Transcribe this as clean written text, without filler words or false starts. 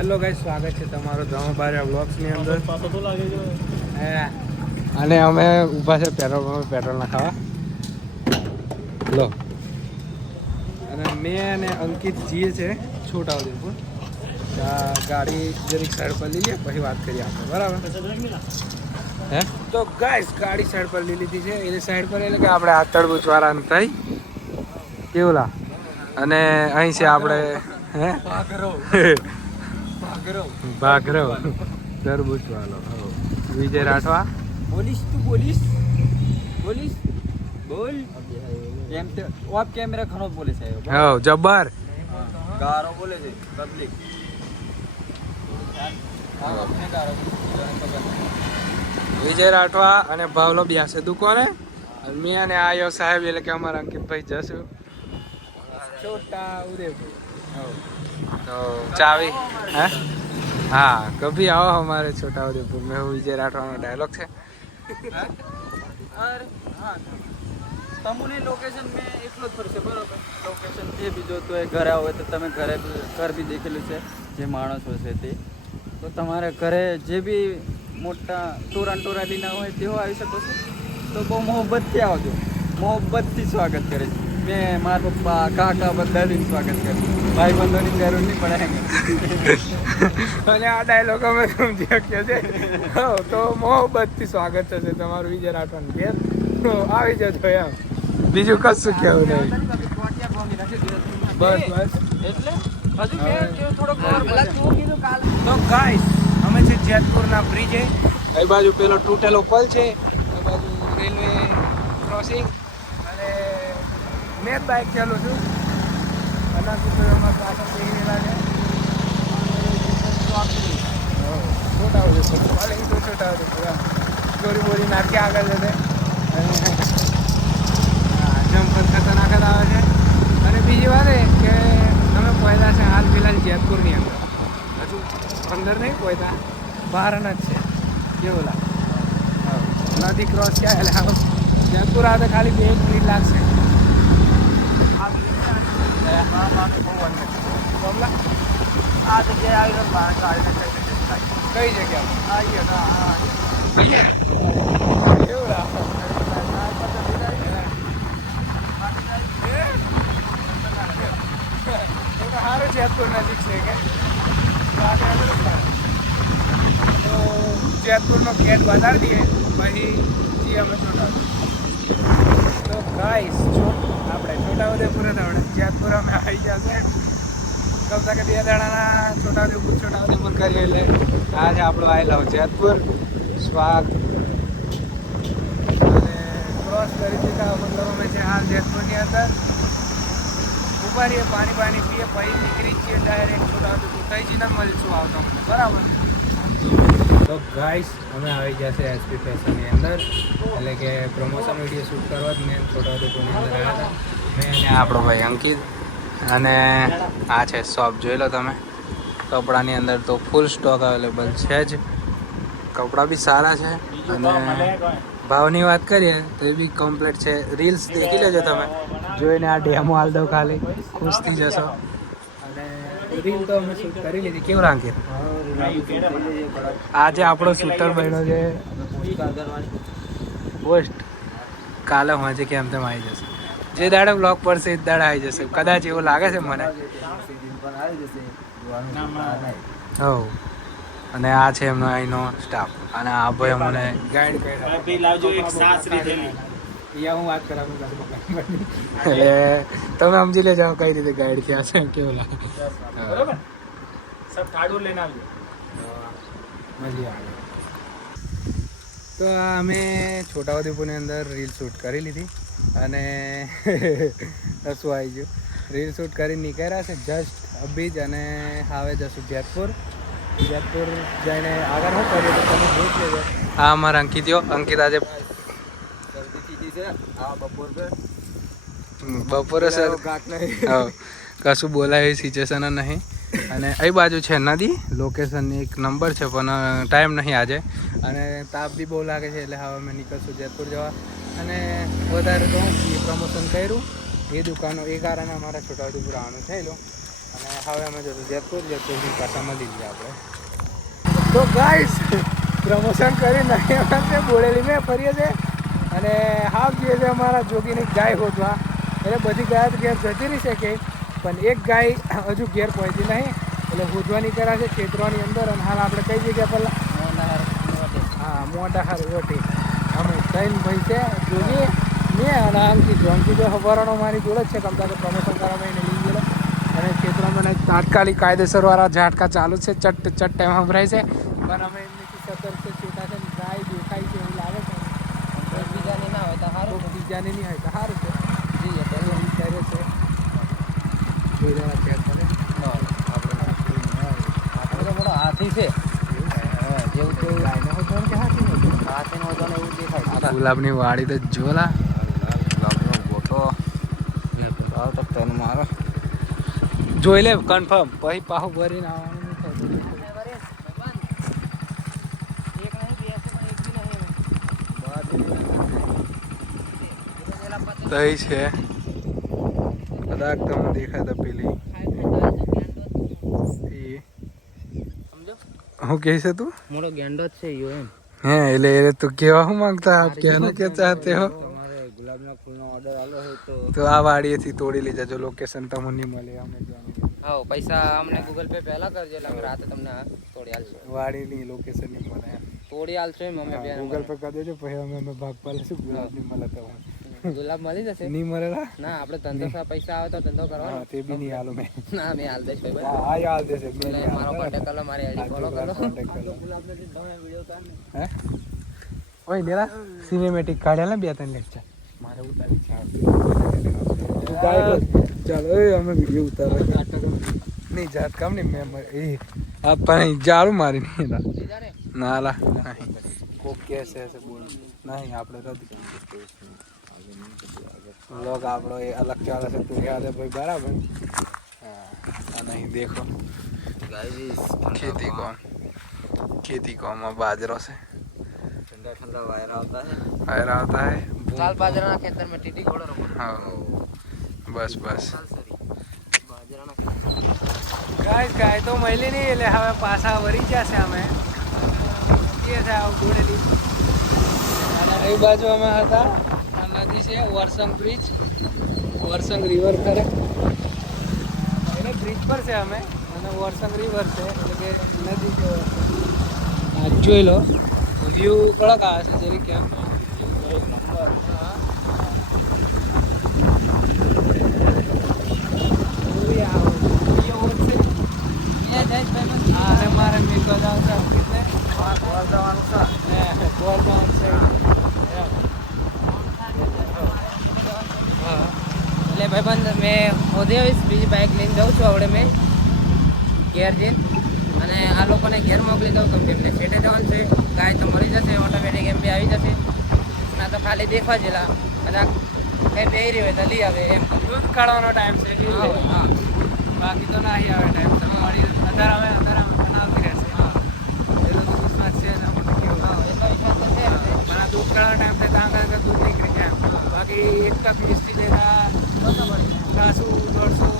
Hello guys, સ્વાગત છે તમારો ધમાબારિયા વ્લોગ્સની અંદર. અને અમે ઊભા છે પેટ્રોલ નાખાવા. લો, અને મેં અને અંકિત જઈએ છે છોટાઉદેપુર. ગાડી જરીક સાઈડ પર લઈ લે, પછી વાત કરીએ આપણે, બરાબર? હે તો ગાઈસ, ગાડી સાઈડ પર લઈ લીધી છે. એ સાઈડ પર એટલે કે આપણે આ તળબૂચવાળા થઈ કેવું લા. અને અહીં છે આપણે ભાગરવ તરબૂચ વાળો વિજય રાઠવા. બોલીશ તું બોલીશ બોલ એમ તો ઓફ કેમેરા ઘણો બોલે છે. હા જબ્બર ગારો બોલે છે પબ્લિક. વિજય રાઠવા અને ભાવલો બ્યાસે દુકાને. મેં અને આયો સાહેબ એટલે કે અમારા અંકિતભાઈ જશું છોટા ઉદેપુર. તો ચાવી हाँ कभी आओ हमारे छोटा उदेपुर में. હું વિજય રાઠવાનો ડાયલોગ છે. તમને લોકેશન મેં એટલો જ પડશે, બરોબર? લોકેશન જે બીજો તો એ ઘરે આવે તો તમે ઘર બી દેખેલું છે જે માણસો છે તે. તો તમારે ઘરે જે બી મોટા ટોરા લીના હોય તેઓ આવી શકો છો. તો બહુ મોહબ્બતથી આવજો, મોહબ્બતથી સ્વાગત કરે છે. મેં મારા પપ્પા કાકા બધાથી સ્વાગત કરે. ભાઈ બંધોની જરૂર નહીં પડે. અને આ ડાયલોગ અમે સમજી શક્યો છે. તો મોહબ્બતથી સ્વાગત થશે તમારું વિજય રાઠવાનું ઘેર. તો આવી જજો એમ, બીજું કશું કેવું નહીં. બસ એટલે હજુ થોડોક તો ગાઈસ, અમે છે જેતપુરના બ્રિજે. એ બાજુ પેલો તૂટેલો પલ છે, એ બાજુ રેલવે ક્રોસિંગ. અને મેં જ બાઇક ચાલું છું. ચોરી બોરી નાખી આગળ જશે. જમ્પર ખતરનાક જ આવે છે. અને બીજી વાત એ કે અમે પહોંચ્યા છે હાલ ફિલહાલ જેતપુરની અંદર. હજુ અંદર નહીં પહોંચ્યા, બહાર જ છે. કેવું લાગે? નદી ક્રોસ ક્યાં એટલે જેતપુર આવે ખાલી 2 મિનિટ લાગશે. આ જગ્યાએ કઈ જગ્યા સારું જેતપુર નજીક છે કે તો જેતપુરનો ગેટ બતાવી દઈએ, પછી જઈએ અમે છોટાઉદેપુર. તો ગાઈસ, આપણે છોટાઉદેપુર જ આપણે જેતપુર અમે આવી જશે. કમસે કે 2 દાડાના છોટાઉદેપુર કરીએ એટલે આજે આપણો આવેલો જેતપુર સ્વાગ. અને ક્રોસ કરી દીધા, મતલબ અમે છે હાલ જેતપુરની અંદર. ઉભા રહીએ, પાણી પીએ, પછી નીકળી છીએ ડાયરેક્ટ છોટાઉદેપુર. કઈ જઈને મળીશું આવતો અમને, બરાબર? તો ગાઈસ, અમે આવી જશે એસપી ફેશનની અંદર, એટલે કે પ્રમોશન વિડીયો શૂટ કરવા જ મેં છોટાઉદેપુરની અંદર આવ્યા હતા. મેં અને આપણો ભાઈ અંકિત. અને આ છે શોપ, જોઈ લો તમે. કપડાની અંદર તો ફૂલ સ્ટોક અવેલેબલ છે જ. કપડાં બી સારા છે. અને ભાવની વાત કરીએ તો એ બી કમ્પ્લીટ છે. રીલ્સ દેખી લેજો તમે, જોઈને આ ડેમો હાલ દો, ખાલી ખુશ થઈ જશો. અને રીલ તો અમે શૂટ કરી લીધી. કેવું રાંકીએ? આજે આપણો શૂટર બન્યો છે પોસ્ટ. કાલે હોજે કેમ તેમ આવી જશે. જે દાડે બ્લોગ પડશે એ દાડે આવી જશે કદાચ, એવું લાગે છે મને. હો. અને આ છે એમનો અહીંનો સ્ટાફ. અને આ ભાઈ અમને ગાઈડ કર્યા. હું વાત કરાવું એટલે તમે સમજી લેજો કઈ રીતે ગાઈડ થયા છે. કેવું લાગે? બરોબર. સબ થાળું લઈને આવજો. મળીએ. તો અમે છોટાઉદેપુરની અંદર રીલ શૂટ કરી લીધી. અને શું આવી ગયું, રીલ શૂટ કરીને નીકળ્યા છે જસ્ટ અભી જ. અને હવે જશું જેતપુર જઈને આગળ શું કરીએ તો તમે જોઈ લેજો. હા, અમારા અંકિત આજે બપોરે સર કશું બોલાય એવી સિચ્યુએશન નહીં. અને એ બાજુ છે નદી, લોકેશન એક નંબર છે, પણ ટાઈમ નહીં આજે. અને તાપ બી બહુ લાગે છે, એટલે હવે અમે નીકળશું જેતપુર જવા. અને વધારે તો પ્રમોશન કર્યું એ દુકાનો, એ કારણે અમારા છોટાઉદેપુર આવવાનું થયેલું. અને હવે અમે જતું જેતપુરથી પાછા મળી ગયા આપણે. તો ગાઈસ પ્રમોશન કરી નહીં બોડેલી મેં ફરીએ છે અને હાફ જે છે અમારા જોગીની ગાય હોતવા એટલે બધી ગાય ઘેર જતી રહી છે કે પણ એક ગાય હજુ ઘેર પહોંચી નહીં એટલે હોદવાની કરાશે ખેતરોની અંદર. અને હાલ આપણે કઈ જગ્યા પહેલાં હા મોટા હાર ઓટી અમે ત્રણ ભાઈ છે જોગી મેં અને આમથી જોનથી જો હવારાનો મારી જોડે જ છે કમતા તો પ્રમોશન કરવા એને લઈ ગયેલો અને ખેતરોમાં તાત્કાલિક કાયદેસરવાળા ઝાટકા ચાલુ છે ચટ ચટ ટાઈમ સંભળાય છે પણ અમે એમની સતર્ક છે ચેતા છે ગાય દેખાય છે એવું લાગે છે. બીજાની ના હોય તો સારું બીજાની નહીં હોય તો સારું છે જોઈએ પહેલો વિચાર્યો છે જોઈ રહ્યા છે આપણે તો મોટો હાથી છે જેવું તેવું લાઈને હોતો કે હાથીનો હોતો ને એવું દેખાય. ગુલાબની વાડી તો જોલા ગુલાબનો ગોટો તો તન મારો જોઈ લે કન્ફર્મ પછી પાહુ ભરીને આવવાનું તઈ છે કદાચ તમને દેખાય તો પેલી હું કહે છે તું મોટો ગેંડો જ છે યો એમ. હે એટલે તું કેવા હું માંગતા આપ कहना क्या चाहते हो ગુલાબના ફૂલનો ઓર્ડર આલો હોય તો આ વાડીએથી તોડી લઈ જજો લોકેશન તમને નહીં મળે અમે હા પૈસા અમને ગૂગલ પે પહેલા કરજો એટલે અમે રાતે તમને તોડી આલશું. વાડીની લોકેશન નહીં મળે તોડી આલશું એમ અમે બે ગૂગલ પે કરી દેજો પછી અમે ભાગ પાડીશું ગુલાબ નહીં મળે તો ગુલાબ મળી જશે નહીં મળેલા ના આપણે ધંધો પૈસા આવે તો ધંધો કરવાનો તે બી નહીં હાલું મેં ના મેં હાલ દઈશ ભાઈ હા હાલ દેશે એટલે મારો કોન્ટેક્ટ કરો મારી આઈડી ફોલો કરો. હે ઓય નેરા સિનેમેટિક કાઢ્યા ને બે ત્રણ લેક્ચર મારે ઉતારી ચાલો એ અમે વિડીયો ઉતારવા નહીં જાત કામ નહીં મેં એ આપણે જાળું મારી નહીં ના લા નહીં કોક કેસ છે બોલ નહીં આપણે રદ લોગ આપણો એ અલગ ચાલે છે તું યાદ है भाई बराबर हाँ नहीं देखो खेती को में बाजरा से ठंडा ठंडा वायर आता है साल बाजरा ना खेतर में टीटी घोड़ा रखो हाँ बस बस सॉरी ગાય તો મળી નહીં એટલે હવે પાછા વળી ગયા છે અમે કે છે આવું દોડેલી એ બાજુ અમે હતા આ નદી છે વરસંગ બ્રિજ વરસંગ રિવર ખરે એટલે બ્રિજ પર છે અમે અને વરસંગ રિવર છે એટલે કે નદી છે આ જોઈ લો વ્યૂ કડક આવે છે જરી કેમ નંબર મારે મેઘો જવાનું છે ગોળ જવાનું છે ગોળ જવાનું છે એટલે ભાઈબંધ મેં હોદે આવીશ બીજી બાઇક લઈને જાઉં છું હવે મેં ઘેર જઈને અને આ લોકોને ઘેર મોકલી દઉં કેમ કે એમને છેટે જવાનું છે ગાય તો મળી જશે ઓટોમેટિક એમ બી આવી જશે ના તો ખાલી દેખવા જેલા કદાચ કંઈ બે રહી હોય તો લઈ આવે એમ દૂધ કાઢવાનો ટાઈમ છે હા બાકી તો નહીં આવે ટાઈમ તમે મળી અંધાર આવે બનાવતી રહેશે હા એટલો તો વિશ્વાસ છે જ અમને કેવું એટલો વિશ્વાસ તો છે પણ આ દૂધ કાઢવાનો ટાઈમ થાય ત્યાં આગળ દૂધ નીકળી જાય બાકી એક તક મિસ્ટી દેતા 150 150